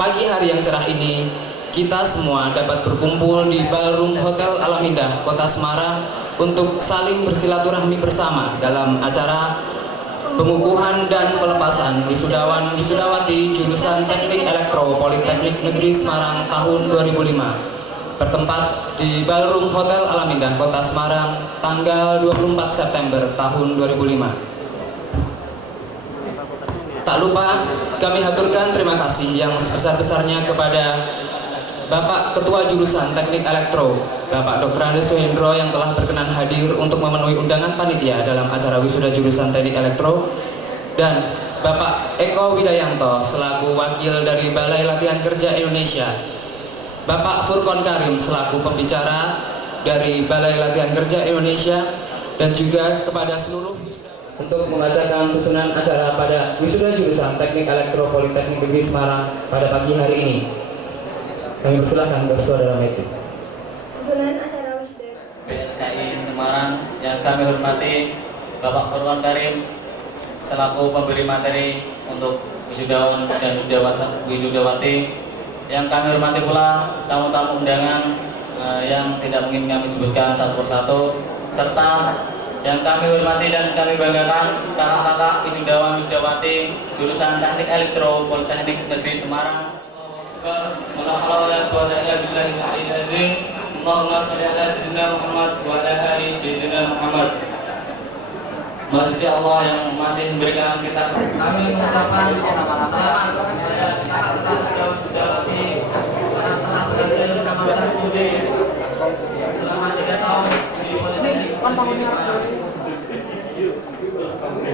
Pagi hari yang cerah ini, kita semua dapat berkumpul di Ballroom Hotel Alam Indah, Kota Semarang untuk saling bersilaturahmi bersama dalam acara pengukuhan dan pelepasan wisudawan wisudawati jurusan Teknik Elektro Politeknik Negeri Semarang tahun 2005 bertempat di Ballroom Hotel Alam Indah, Kota Semarang tanggal 24 September tahun 2005. Tak lupa kami haturkan terima kasih yang sebesar-besarnya kepada Bapak Ketua Jurusan Teknik Elektro, Bapak Dr. Andes Suhendro yang telah berkenan hadir untuk memenuhi undangan panitia dalam acara wisuda jurusan Teknik Elektro, dan Bapak Eko Widayanto selaku wakil dari Balai Latihan Kerja Indonesia, Bapak Furqon Karim selaku pembicara dari Balai Latihan Kerja Indonesia, dan juga kepada seluruh wisuda untuk membacakan susunan acara pada wisuda jurusan Teknik Elektro Politeknik Negeri Semarang pada pagi hari ini. Kami persilahkan bersaudara Meti. Susunan acara wisuda BLKI Semarang yang kami hormati Bapak Furqon Karim selaku pemberi materi untuk wisudawan dan wisudawati. Yang kami hormati pula tamu-tamu undangan yang tidak mungkin kami sebutkan satu persatu, serta yang kami hormati dan kami banggakan kakak-kakak wisudawan wisudawati jurusan Teknik Elektro Politeknik Negeri Semarang. Allahumma sholli ala sayyidina Muhammad wa ala ali sayyidina Muhammad. Maha Allah yang masih memberikan kita kami mengucapkan selamat kepada kakak-kakak wisudawati yang telah berhasil mendapatkan studi selama 3 tahun di Politeknik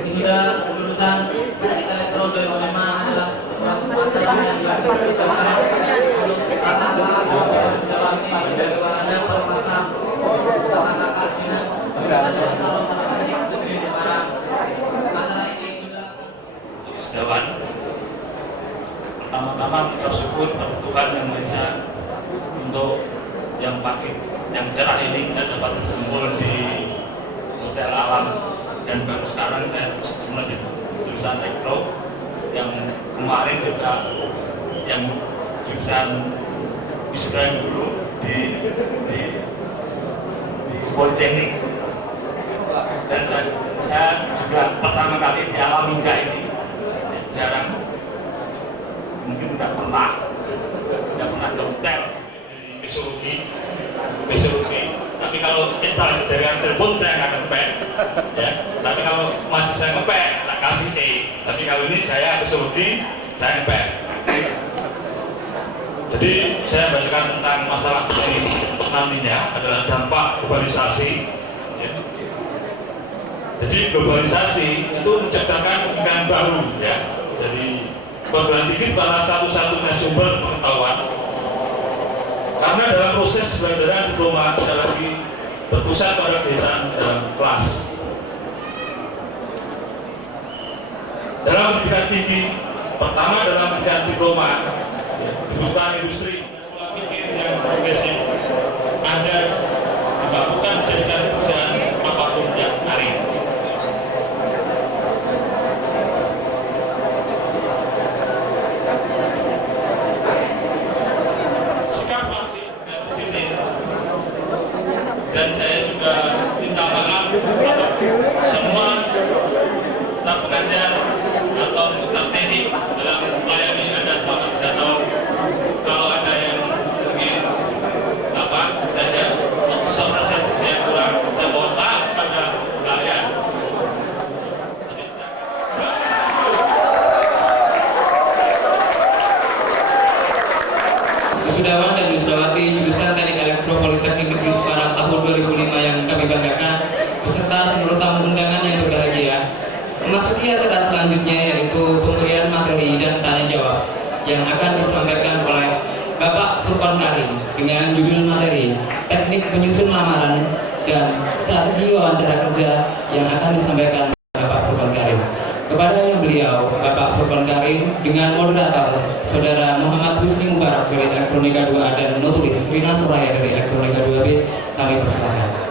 wisuda jurusan Teknik Elektro 2005 adalah sebuah acara yang wisudawan. Pertama-tama mengucap syukur pada Tuhan Yang Maha Esa untuk yang pagi yang cerah ini kita dapat berkumpul di Hotel Alam, dan baru sekarang saya sejumlah di jurusan Elektro yang kemarin juga yang jurusan wisuda yang dulu di Politeknik. dan saya juga pertama kali di alam mingga ini, jarang, mungkin tidak pernah ke hotel di fisiologi. Tapi kalau instalasi jaringan telepon saya nggak ngepek, ya. Tapi kalau masih saya ngepek, tak kasih E. Tapi kalau ini saya fisiologi, saya ngepek. Jadi saya bacakan tentang masalah ini nantinya adalah dampak globalisasi. Ya. Jadi globalisasi itu menciptakan kemungkinan baru, ya. Jadi perguruan tinggi adalah satu-satunya sumber pengetahuan. Karena dalam proses pembelajaran diploma tidak lagi berpusat pada kegiatan dalam kelas. Dalam pendidikan tinggi, pertama dalam pendidikan diploma, dibutuhkan industri pola pikir yang progresif. Anda dibakukan menjadikan pekerjaan apapun yang menarik. Sikap aktif dan disiplin. Dan saya juga minta maaf kepada semua staf pengajar atau staf teknik dalam melayani Anda selama 3 tahun. Kalau ada yang mungkin saja ekspresi saya kurang, saya mohon maaf kepada kalian. Wisudawan dan wisudawati jurusan Teknik Elektro Politeknik Negeri Semarang tahun 2005 yang kami banggakan, beserta seluruh tamu undangan yang berbahagia, memasuki acara selanjutnya yaitu pemberian materi dan tanya jawab yang akan disampaikan oleh Bapak Furqan Karim dengan judul materi Teknik Penyusun Lamaran dan Strategi Wawancara Kerja yang akan disampaikan Bapak Furqan Karim. Kepada yang beliau, Bapak Furqan Karim dengan moderator Saudara Muhammad Husni Mubarak dari Elektronika 2A dan Notulis Rina Suraya dari Elektronika 2B, kami persilakan.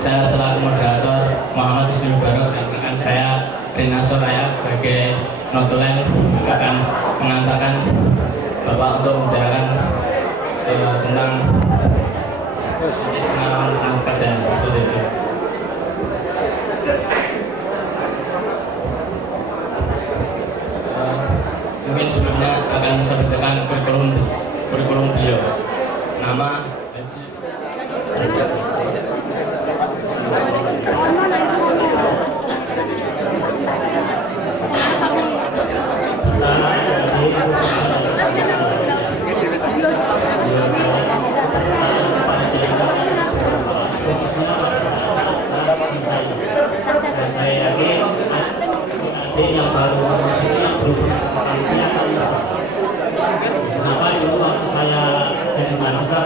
Saya selaku moderator Muhammad Husni Mubarak dan rekan saya Rina Suraya sebagai notulen akan mengantarkan Bapak untuk membicarakan tentang pengalaman kerja seperti itu. Mungkin sebelumnya akan saya bacakan kurikulum beliau. Nama saya yakin adik yang baru masuk yang belum kenapa dulu waktu saya jadi mahasiswa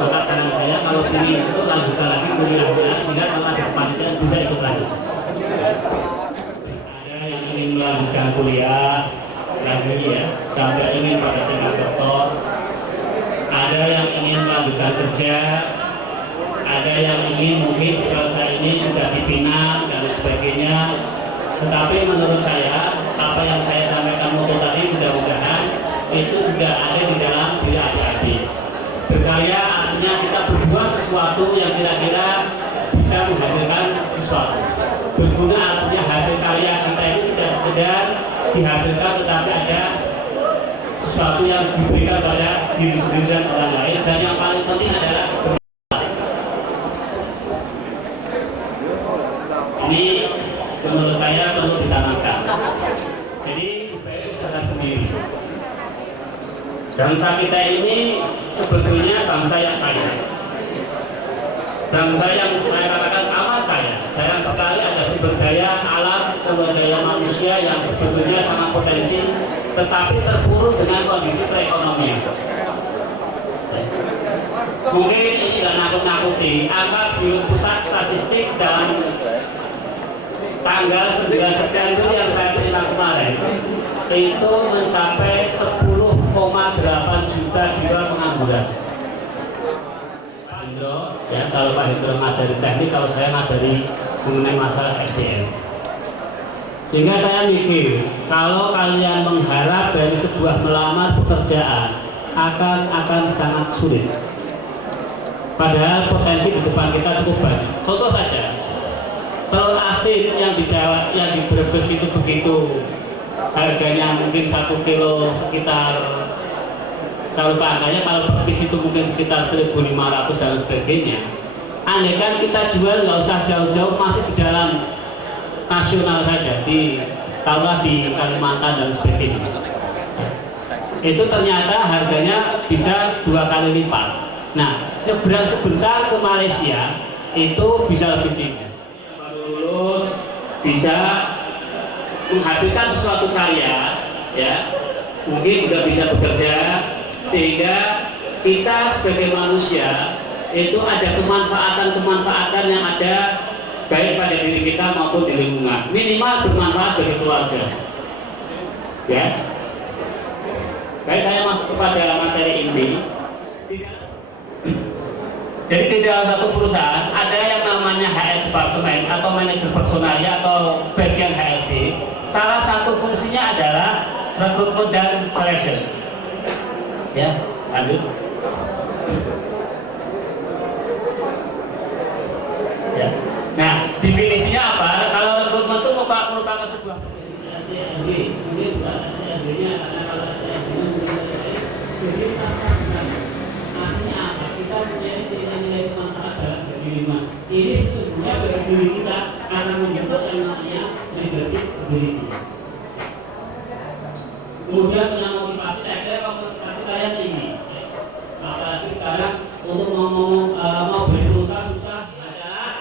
maka sekarang saya kalau ingin itu lanjutkan lagi kuliahnya sehingga kalau ada depannya bisa ikut lagi. Ada yang ingin melanjutkan kuliah lagi ya sampai ingin pada tingkat doktor, ada yang ingin melanjutkan kerja, ada yang ingin mungkin selesai ini sudah dipinang dan sebagainya. Tetapi menurut saya apa yang saya sampaikan tadi mudah-mudahan itu juga ada di dalam diri adik-adik. Berkarya artinya kita berbuat sesuatu yang kira-kira bisa menghasilkan sesuatu. Berguna artinya hasil karya kita itu tidak sekedar dihasilkan tetapi ada sesuatu yang diberikan pada diri sendiri dan orang lain, dan yang paling penting adalah ini menurut saya perlu ditanamkan. Jadi budaya itu sadar sendiri. Bangsa kita ini sebetulnya bangsa yang kaya. Bangsa yang saya katakan amat kaya. Sayang sekali ada sumber daya alam, sumber daya manusia yang sebetulnya sangat potensi, tetapi terpuruk dengan kondisi perekonomian. Mungkin ini tidak nakut-nakuti. Angka Biro Pusat Statistik dalam tanggal 9 September yang saya terima kemarin itu mencapai 10,8 juta jiwa pengangguran. Ya, kalau Pak Hendro ngajari teknik, kalau saya ngajari mengenai masalah SDM. Sehingga saya mikir, kalau kalian mengharap dari sebuah melamar pekerjaan akan sangat sulit. Padahal potensi di depan kita cukup banyak. Contoh saja, telur asin yang di Jawa, yang di Brebes itu begitu harganya mungkin 1 kilo sekitar, saya lupa angkanya, kalau per piece itu mungkin sekitar 1.500 dan sebagainya. Andai kan kita jual nggak usah jauh-jauh, masih di dalam nasional saja, taruhlah di Kalimantan dan sebagainya, itu ternyata harganya bisa 2 kali lipat. Nah, nyebrang sebentar ke Malaysia itu bisa lebih tinggi. Baru lulus bisa menghasilkan sesuatu karya, ya, mungkin juga bisa bekerja, sehingga kita sebagai manusia itu ada kemanfaatan yang ada baik pada diri kita maupun di lingkungan, minimal bermanfaat bagi keluarga. Ya. Baik, saya masuk kepada materi inti. Jadi di dalam satu perusahaan ada yang namanya HR departemen atau manajer personalnya atau bagian HRD. Salah satu fungsinya adalah rekrutmen dan selection. Ya, lanjut. Ya. Nah, definisinya apa? Kalau rekrutmen itu merupakan sebuah ini bukan HRD-nya, karena kalau jadi artinya apa? Kita punya nilai manfaat dalam diri ini sesungguhnya bagi diri kita karena membentuk yang namanya leadership ability. Kemudian punya motivasi, saya kira motivasi kalian tinggi. Apalagi sekarang untuk mau berusaha susah adalah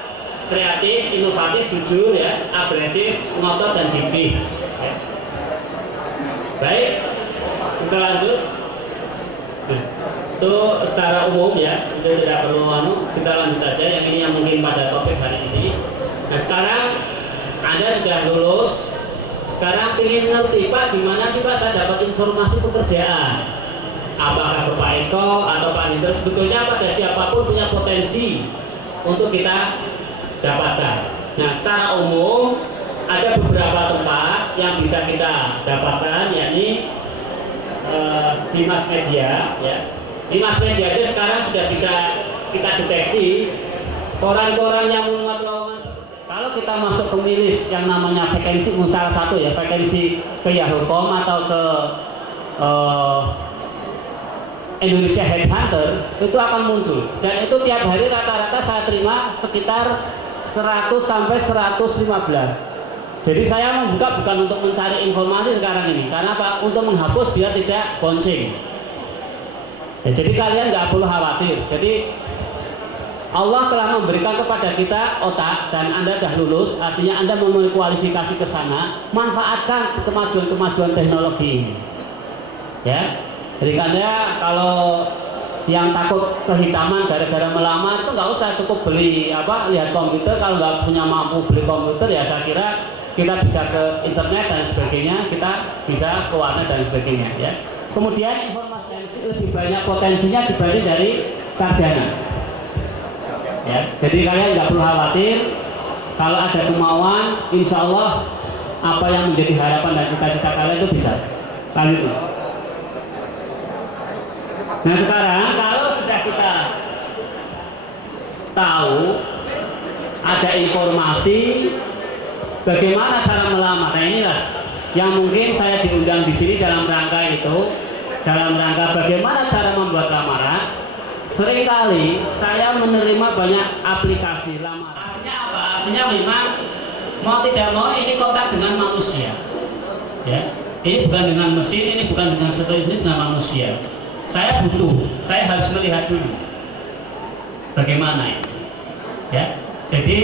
kreatif, inovatif, jujur, ya, agresif, ngotot dan gigih. Ya. Baik, kita lanjut. Nah, itu secara umum ya, itu tidak perlu kita lanjut aja. Yang ini yang mungkin pada topik hari ini. Nah, sekarang Anda sudah lulus. Sekarang ingin ngerti, Pak, gimana sih Pak saya dapat informasi pekerjaan? Apakah ke Pak Eko atau Pak Hendro? Sebetulnya pada siapapun punya potensi untuk kita dapatkan. Nah, secara umum ada beberapa tempat yang bisa kita dapatkan, yakni di mass media, ya. Di mass media aja sekarang sudah bisa kita deteksi koran-koran yang memuat lowongan. Kalau kita masuk ke milis yang namanya vakansi, salah satu ya, vakansi ke Yahoo.com atau ke Indonesia Headhunter, itu akan muncul. Dan itu tiap hari rata-rata saya terima sekitar 100 sampai 115. Jadi saya membuka bukan untuk mencari informasi sekarang ini, karena Pak, untuk menghapus biar tidak bonceng. Ya, jadi kalian nggak perlu khawatir. Jadi Allah telah memberikan kepada kita otak dan Anda sudah lulus, artinya Anda memenuhi kualifikasi ke sana. Manfaatkan kemajuan-kemajuan teknologi ini. Ya, jadi Anda kalau yang takut kehitaman gara-gara melamar itu nggak usah, cukup beli lihat komputer. Kalau nggak punya mampu beli komputer, ya saya kira kita bisa ke internet dan sebagainya, kita bisa ke warnet dan sebagainya, ya. Kemudian informasi lebih banyak potensinya dibanding dari sarjana, ya. Jadi kalian nggak perlu khawatir, kalau ada kemauan, insya Allah apa yang menjadi harapan dan cita-cita kalian itu bisa. Lanjut. Nah, sekarang kalau sudah kita tahu ada informasi bagaimana cara melamar, nah inilah yang mungkin saya diundang di sini dalam rangka bagaimana cara membuat lamaran. Seringkali saya menerima banyak aplikasi lamaran. Artinya apa? Artinya memang mau tidak mau ini kontak dengan manusia. Ya, ini bukan dengan mesin, ini bukan dengan seperti ini, dengan manusia. Saya harus melihat dulu bagaimana ini. Ya, jadi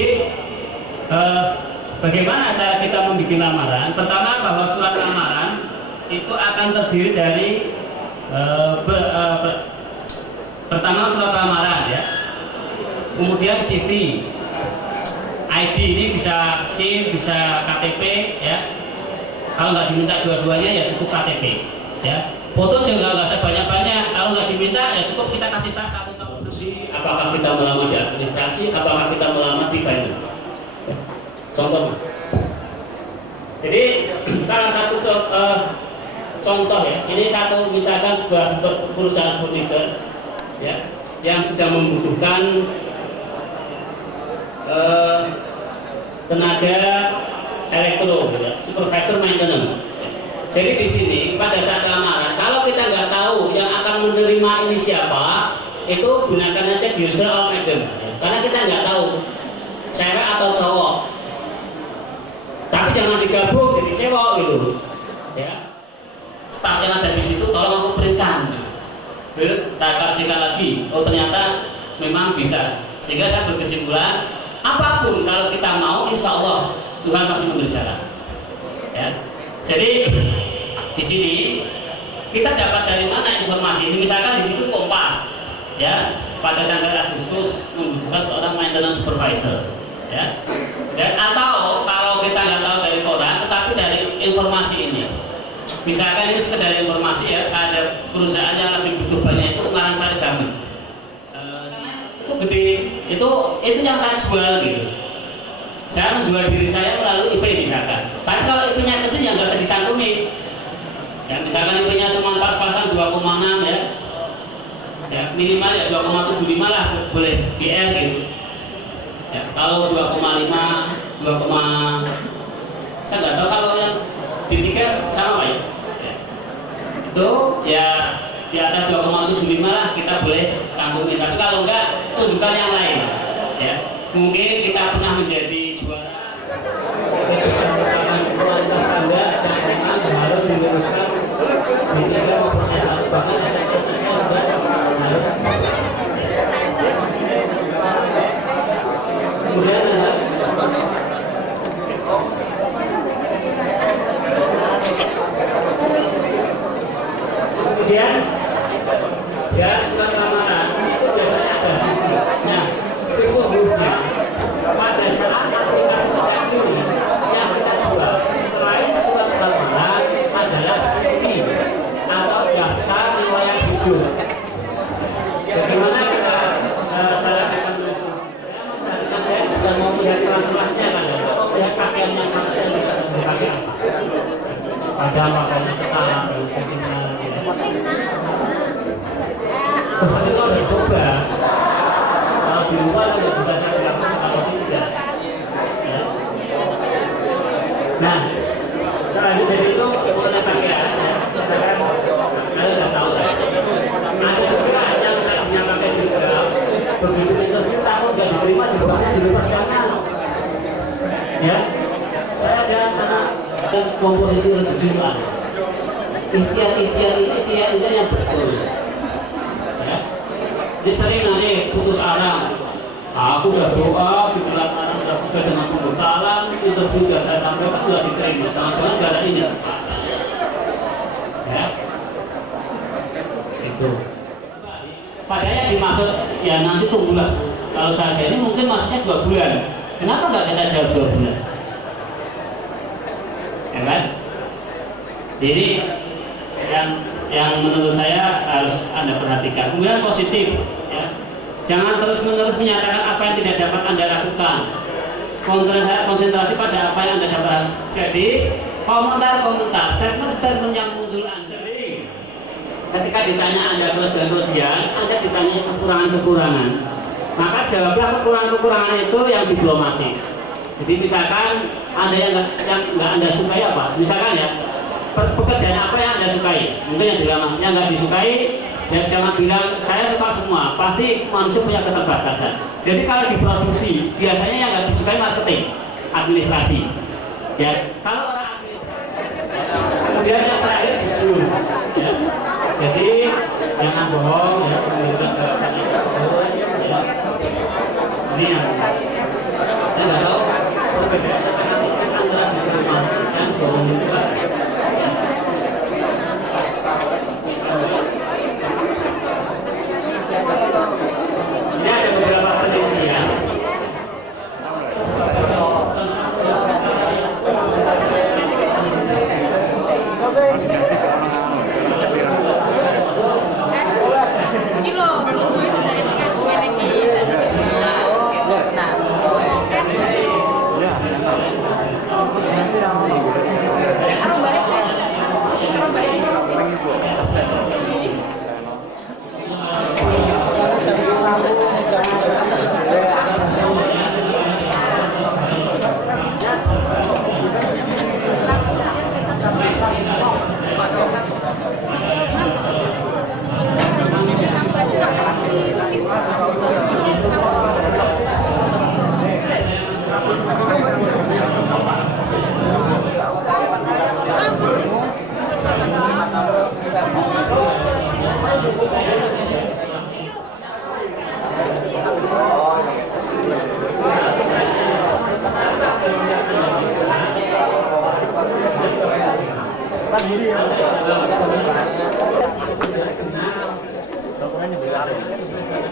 bagaimana cara kita membuat lamaran? Pertama, bahwa surat lamaran itu akan terdiri dari pertama surat lamaran, ya. Kemudian CV, ID, ini bisa SIM, bisa KTP, ya. Kalau nggak diminta dua-duanya ya cukup KTP, ya. Foto juga nggak sebanyak-banyak. Kalau nggak diminta ya cukup kita kasih tas satu tahun. produksi, apakah kita melamar di administrasi, apakah kita melamar di finance. Contoh mas. Jadi salah satu contoh ya, ini satu misalkan sebuah perusahaan furniture ya, yang sedang membutuhkan tenaga elektro, ya, supervisor maintenance. Jadi di sini pada saat lamaran, kalau kita nggak tahu yang akan menerima ini siapa, itu gunakan aja user or madam, karena kita nggak tahu cewek atau cowok. Tapi jangan digabung jadi cewek gitu, ya. Staf yang ada di situ tolong aku perintahkan. Saya kasihkan lagi, oh ternyata memang bisa. Sehingga saya berkesimpulan, apapun kalau kita mau, insya Allah Tuhan pasti memberi jalan. Ya. Jadi di sini kita dapat dari mana informasi ini? Misalkan di situ Kompas, ya, pada tanggal Agustus membutuhkan seorang maintenance supervisor, ya. Dan atau kalau kita nggak tahu dari koran, tetapi dari informasi ini. Misalkan ini sekedar informasi ya, ada perusahaan yang lebih butuh banyak itu Ungaran Sari Gamit. Itu gede, itu yang saya jual gitu. Saya menjual diri saya melalui IP misalkan. Tapi kalau IP-nya kecil yang nggak usah dicantumin. Ya, misalkan IP-nya cuma pas-pasan 2,6 ya. Ya, minimal ya 2,75 lah boleh GR gitu. Ya, kalau 2,5, saya nggak tahu kalau yang di 3 sama ya. Itu ya di atas 2,75 lah kita boleh cantumin, tapi kalau enggak tunjukkan yang lain ya. Mungkin kita pernah menjadi juara kualitas Anda dan memang harus diluruskan sehingga maupun S1 bahkan S1-nya sudah harus. Kemudian ada kemudian ya surat lamaran itu biasanya ada CV-nya. Sesungguhnya pada saat aplikasi itu yang kita jual selain surat lamaran adalah CV atau daftar riwayat hidup. Bagaimana kita cara kita menulis? Saya bukan mau melihat salah-salahnya kan, ya pakaiannya yang kita pakai ada makanya kesalahan dan sebagainya. Sesuatu itu harus dicoba. Kalau di luar tidak bisa saya akses atau tidak. Ya. Nah, jadi itu punya pakaian. Saya tidak tahu. Ada juga yang tadinya pakai jilbab, begitu interview takut nggak diterima jilbabnya dilepas jangan. Ya, saya ada anak komposisi rezeki lah. Ikhtiar ini yang betul. Ya. Ini sering nanti putus arang. Aku udah doa, pikiran anak udah sesuai dengan pembekalan, interview sudah saya sampaikan sudah diterima. Jangan-jangan gara ini pas. Ya. Itu. Padahal yang dimaksud ya nanti tunggulah. Kalau saya ini mungkin maksudnya 2 bulan. Kenapa nggak kita jawab 2 bulan? Ya kan? Jadi yang menurut saya harus Anda perhatikan. Kemudian positif, ya. Jangan terus-menerus menyatakan apa yang tidak dapat Anda lakukan. Konsentrasi pada apa yang Anda dapat. Jadi komentar, statement yang muncul sering. Ketika ditanya Anda kelebihan, Anda ditanya kekurangan-kekurangan. Maka jawablah kekurangan-kekurangan itu yang diplomatis. Jadi misalkan Anda yang nggak Anda sukai apa? Misalkan ya, pekerjaan apa yang Anda sukai? Mungkin yang dilamar, yang nggak disukai, dan jangan bilang saya suka semua. Pasti manusia punya keterbatasan. Jadi kalau diproduksi, biasanya yang nggak disukai marketing, administrasi. Ya, kalau orang administrasi, kemudian yang terakhir jujur. Ya. Jadi jangan bohong. Ya, menunjukkan jawabannya. Ya. Ini yang saya nggak tahu perbedaannya sangat tipis antara diplomasi dan bohong itu. Ini ada beberapa penelitian. Ini loh, belum gue sudah SK.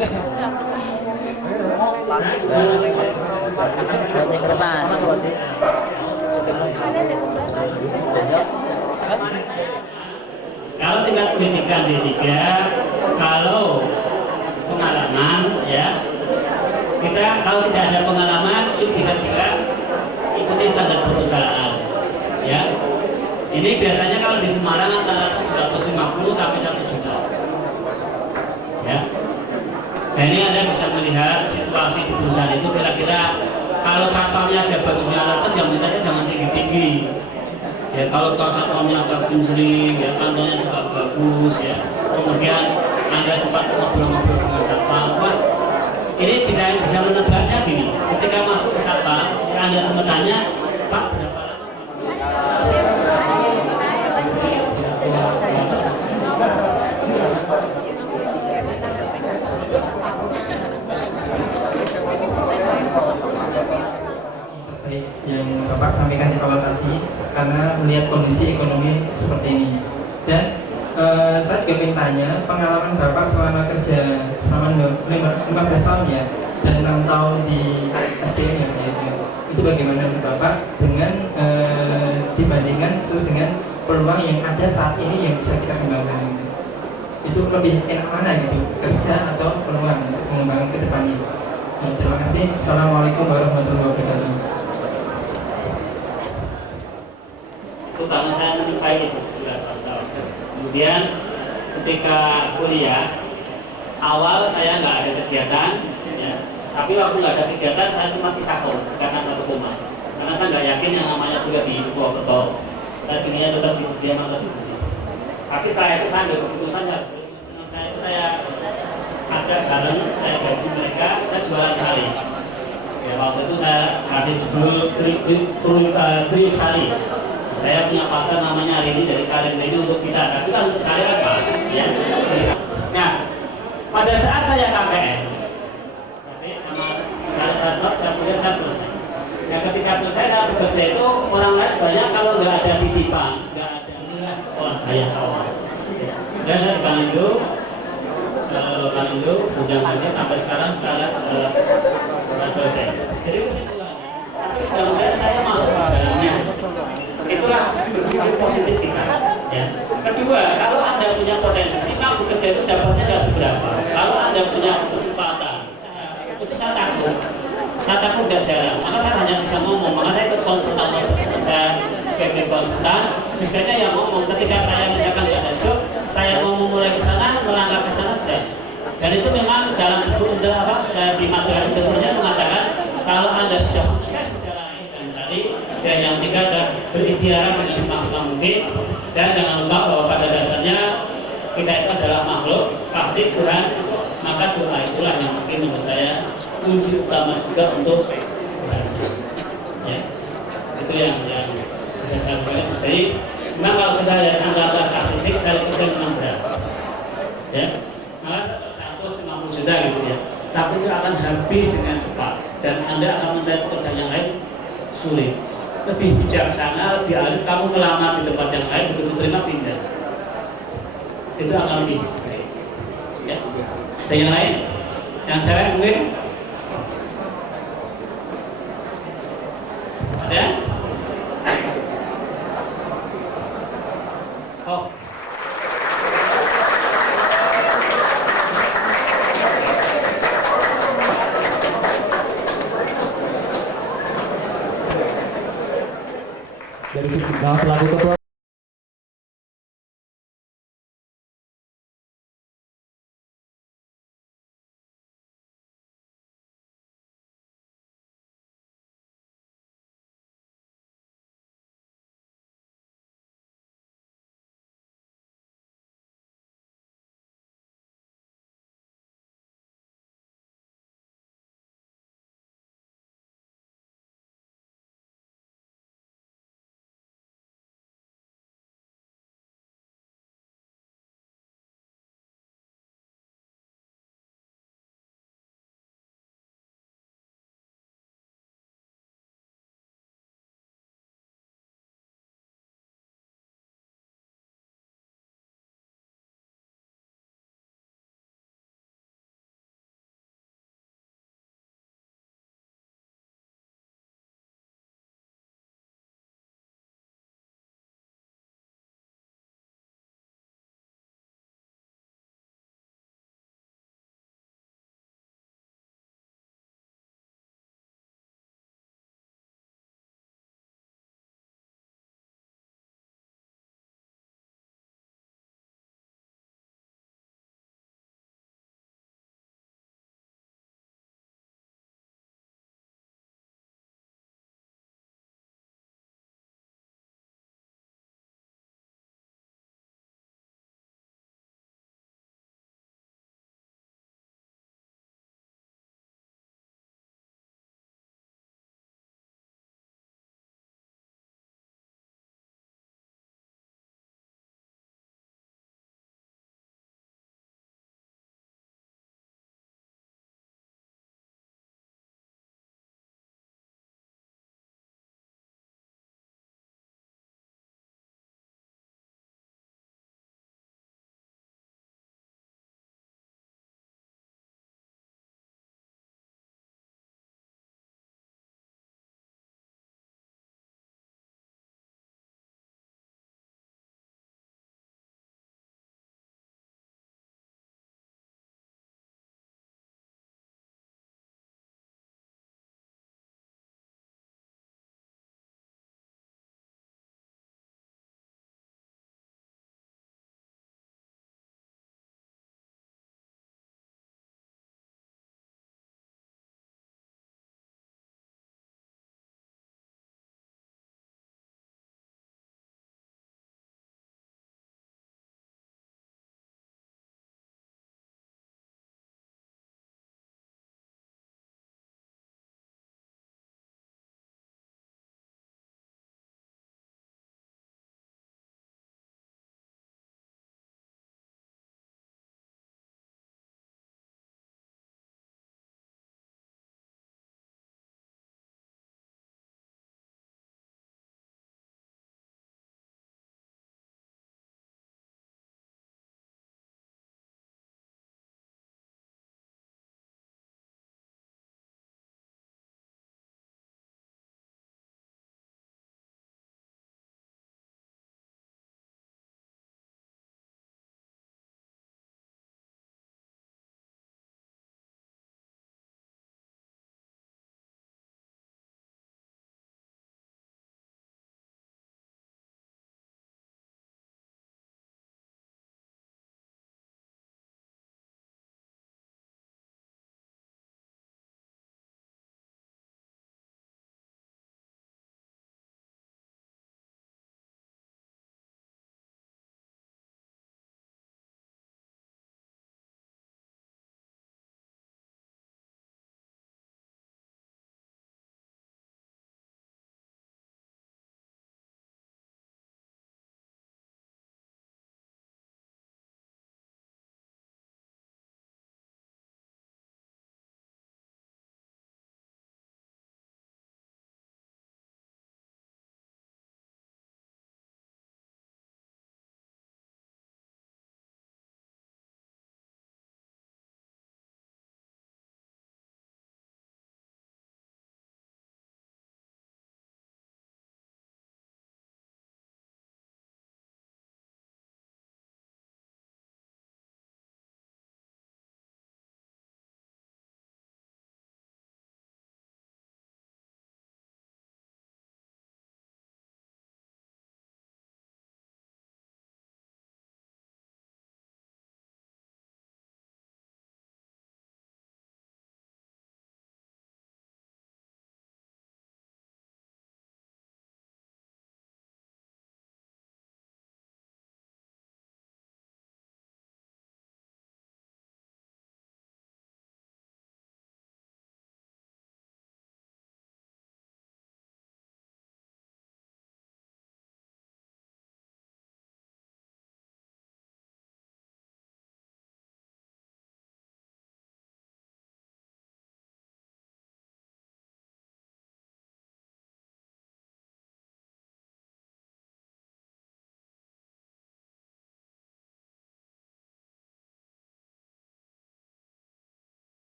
Kalau tingkat pendidikan D3, kalau pengalaman ya, kita kalau tidak ada pengalaman itu bisa juga ikuti standar perusahaan ya. Ini biasanya kalau di Semarang antara 750 sampai 1 juta ya. Nah ini Anda bisa melihat situasi di perusahaan itu kira-kira kalau satpamnya aja bajunya rapat, yang mintanya jangan tinggi-tinggi ya. Kalau satpamnya agak kuncring ya, kantornya juga bagus ya, kemudian Anda sempat ngobrol-ngobrol dengan satpam, wah ini bisa menebaknya gini, ketika masuk ke satpam Anda bertanya, Pak berapa lama? Yang Bapak sampaikan di awal tadi, karena melihat kondisi ekonomi seperti ini. Dan saya juga ingin tanya, pengalaman Bapak selama kerja selama 15 tahun ya, dan 6 tahun di SDM ya, itu bagaimana menurut Bapak dengan dibandingkan dengan peluang yang ada saat ini yang bisa kita kembangkan? Itu lebih enak mana gitu, kerja atau peluang untuk mengembangkan ke depannya? Terima kasih. Assalamualaikum warahmatullahi wabarakatuh. Utama saya menyukai itu juga swasta. Kemudian ketika kuliah awal saya nggak ada kegiatan ya, tapi waktu nggak ada kegiatan saya sempat pisahkan karena satu koma, karena saya nggak yakin yang namanya kuliah di Purwokerto. Saya pinginnya tetap di Diaman atau di Budi. Tapi setelah itu saya ambil keputusan saya ajak bareng, saya gaji mereka, saya jualan sari ya. Waktu itu saya kasih judul Truyuk Sari. Saya punya pacar namanya Rini dari Karen ini untuk kita, tapi kan untuk saya kan pas ya. Nah, pada saat saya KPN sama saya kuliah saya selesai. Ya ketika selesai saya bekerja itu orang lain banyak kalau nggak ada titipan, nggak ada inilah sekolah saya awal. Dan saya di Kanindo, ujiannya sampai sekarang sudah selesai. Jadi kesimpulannya, tapi mudah-mudahan saya masuk ke dalamnya. Itulah berpikir positif kita. Ya. Kedua, kalau Anda punya potensi, kita bekerja itu dapatnya nggak seberapa. Kalau Anda punya kesempatan, itu saya takut nggak jarang. Maka saya hanya bisa ngomong. Maka saya ikut konsultan. Saya sebagai konsultan, misalnya yang ngomong ketika saya misalkan nggak ada job, saya mau memulai ke sana, melangkah ke sana tidak. Dan itu memang dalam buku di majalah Independen mengatakan kalau Anda sudah sukses di dalam dan cari, dan yang tiga adalah berikhtiar dengan semaksimal mungkin, dan jangan lupa bahwa pada dasarnya kita itu adalah makhluk pasti Tuhan, maka doa itulah yang mungkin menurut saya kunci utama juga untuk berhasil. Ya. Itu yang bisa saya sampaikan. Jadi memang kalau kita lihat angka statistik cari kerja memang berat. Ya. Maka 150 juta gitu ya. Tapi itu akan habis dengan cepat dan Anda akan mencari pekerjaan yang lain sulit. Lebih bijaksana, lebih alif kamu melamar di tempat yang lain, begitu terima pindah. Itu akan lebih baik. Ya. Ada yang lain? Yang cewek mungkin? Ada? Oh. Dari selaku ketua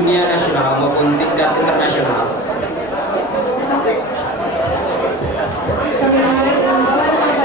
dunia nasional maupun tingkat internasional. Kami mengangkat imbauan Bapak Ibu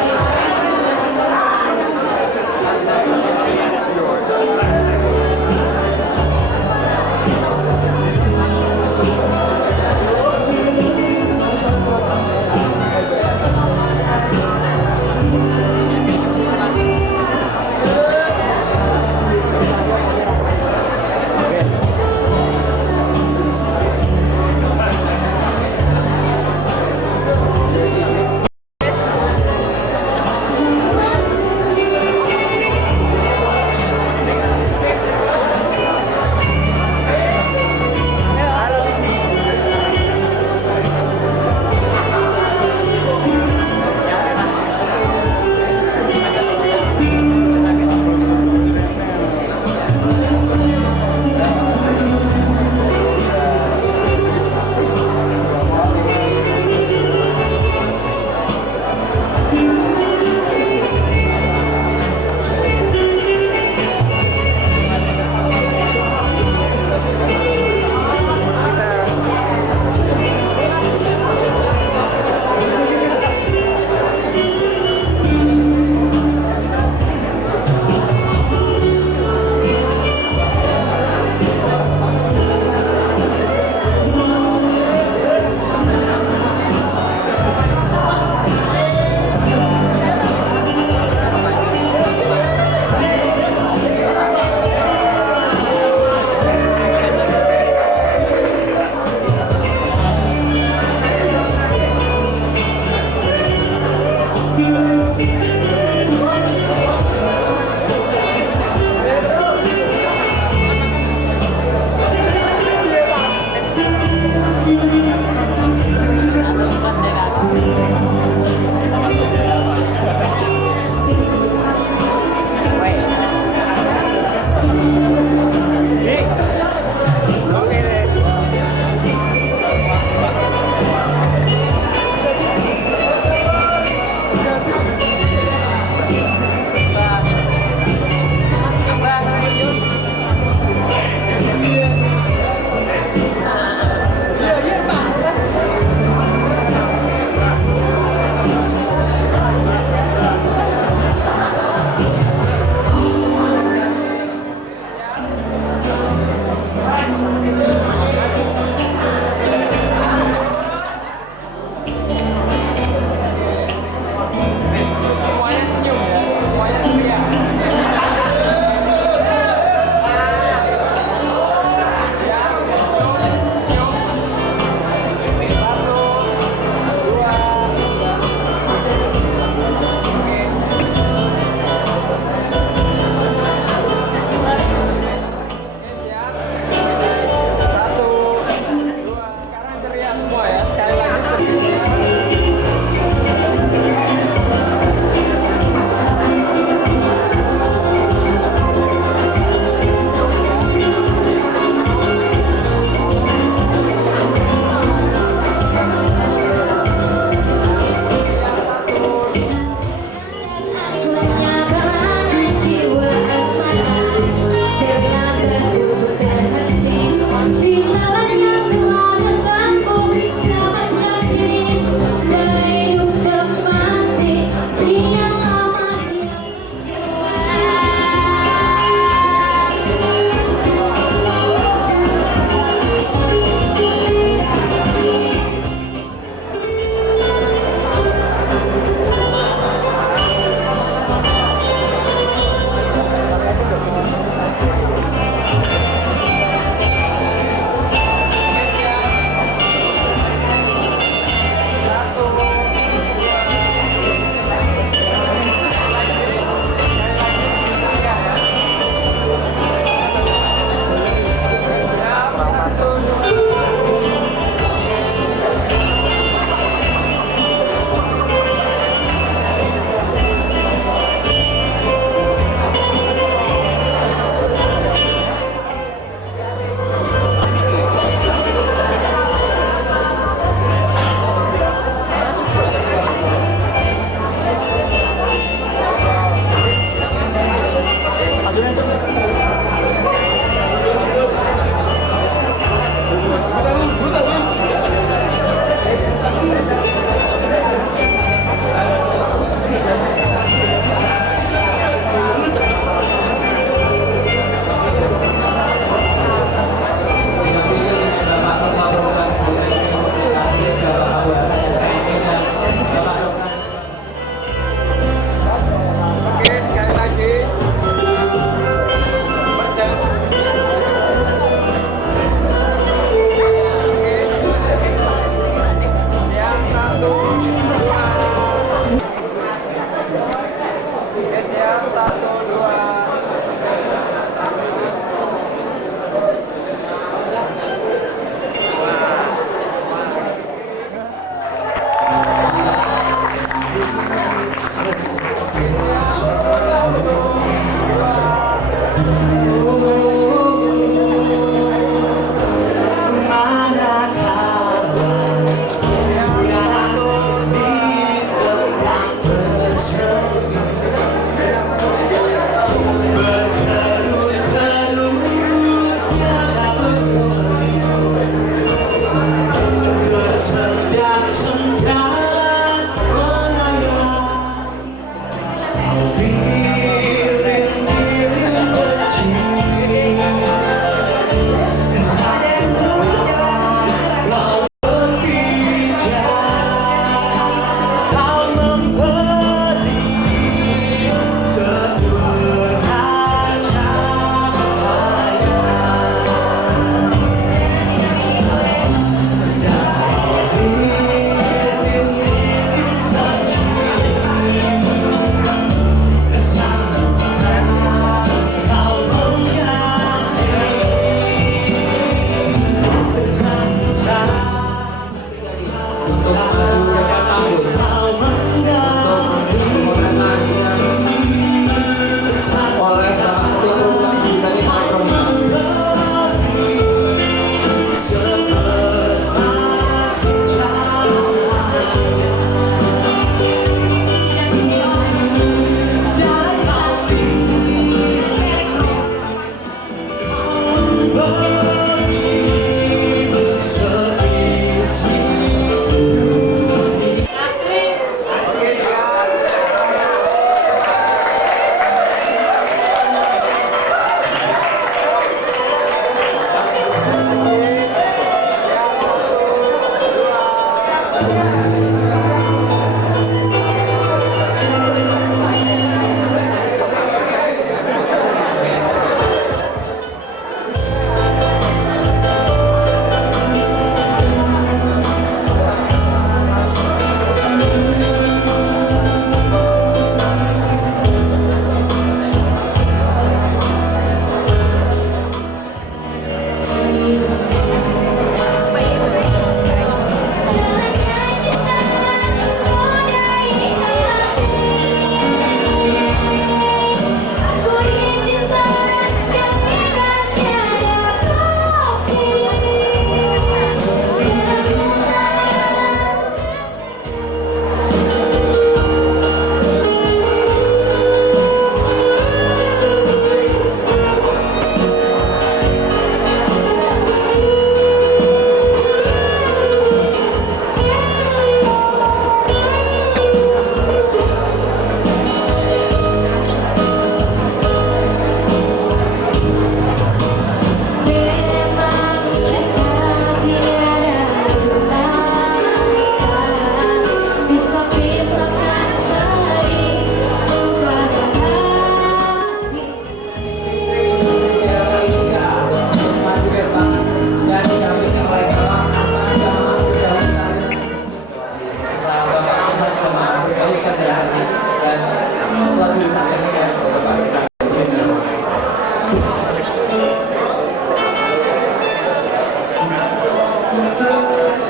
Bapak